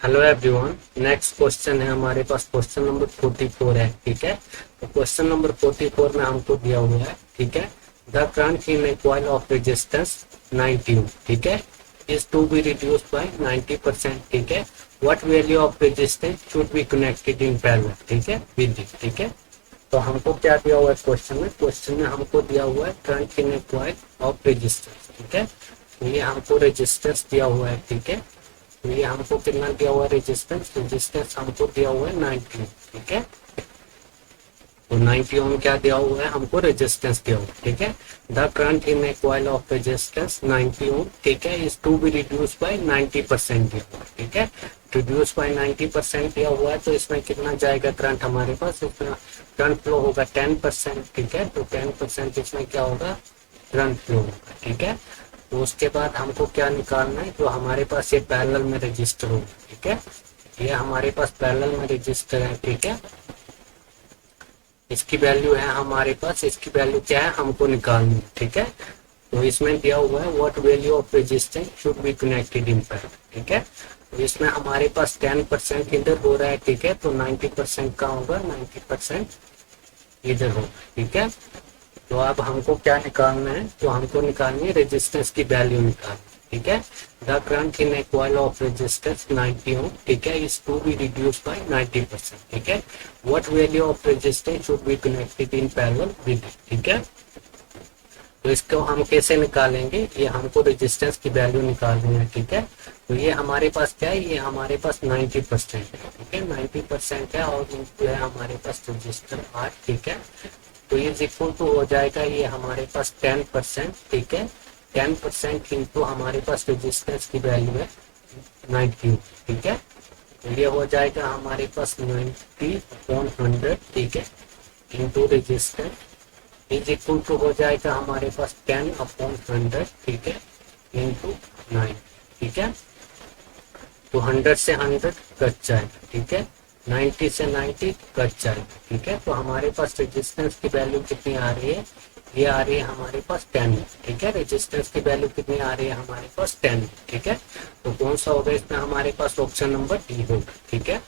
Hello everyone. Next question है हमारे पास, question number 44 है। ठीक है, तो क्वेश्चन नंबर 44 में हमको दिया हुआ है, ठीक है, the current in a coil of resistance 90 ohm, ठीक है, is to be reduced by 90%, ठीक है, what value of resistance should be connected in parallel, ठीक है, विद इट। ठीक है, तो हमको क्या दिया हुआ है क्वेश्चन में हमको दिया हुआ है current in a coil of resistance, ठीक है, तो ये हमको रेजिस्टेंस दिया हुआ है। ठीक है, तो ये हमको कितना दिया हुआ है रेजिस्टेंस हमको दिया हुआ है 90 ओम, ठीक है, तो 90 ओम क्या दिया हुआ है हमको रेजिस्टेंस दिया हुआ है। ठीक है, the current in a coil of resistance 90 ohm, ठीक है, is to be reduce by 90% दिया हुआ है। ठीक है, रिड्यूस बाय 90% दिया हुआ है, तो इसमें कितना जाएगा करंट हमारे पास, इसमें करंट फ्लो होगा 10%। ठीक है, तो 10% इसमें क्या होगा करंट फ्लो होगा। ठीक है, तो उसके बाद हमको क्या निकालना है, जो हमारे पास ये पैरेलल में रजिस्टर होगा। ठीक है, ये हमारे पास पैरेलल में रजिस्टर है। ठीक है, इसकी वैल्यू है हमारे पास, इसकी वैल्यू क्या है हमको निकालनी है। ठीक है, तो इसमें दिया हुआ है what value of resistance should be connected in parallel. ठीक है, तो इसमें हमारे पास 10% इधर हो रहा है। ठीक है, तो 90% का होगा, 90% इधर होगा। ठीक है, तो अब हमको क्या निकालना है, तो हमको निकालनी है रेजिस्टेंस की वैल्यू निकालनी। ठीक है, the current in a coil of resistance 90 ohm, ठीक है, is to be reduced by 90%। ठीक है, what value of resistance should be connected in parallel with it. ठीक है, तो इसको हम कैसे निकालेंगे, ये हमको रेजिस्टेंस की वैल्यू निकालनी है। ठीक है, तो ये हमारे पास क्या है, ये हमारे पास 90% है। ठीक है, 90% है, और जो है हमारे पास रजिस्टर R। ठीक है, तो ये इक्वल टू हो जाएगा, ये हमारे पास 10%। ठीक है, 10% इंटू हमारे पास रेजिस्टेंस की वैल्यू है 90। ठीक है, तो ये हो जाएगा हमारे पास 90/100, ठीक है, into resistance is equal to हो जाएगा हमारे पास 10/100, ठीक है, इंटू 9। ठीक है, तो 100 से 100 कट जाएगा। ठीक है, 90 से 90 कट जाएगा। ठीक है, तो हमारे पास रेजिस्टेंस की वैल्यू कितनी आ रही है, ये आ रही है हमारे पास 10। ठीक है, रेजिस्टेंस की वैल्यू कितनी आ रही है हमारे पास 10। ठीक है, तो कौन सा होगा इसमें हमारे पास, ऑप्शन नंबर डी होगा। ठीक है।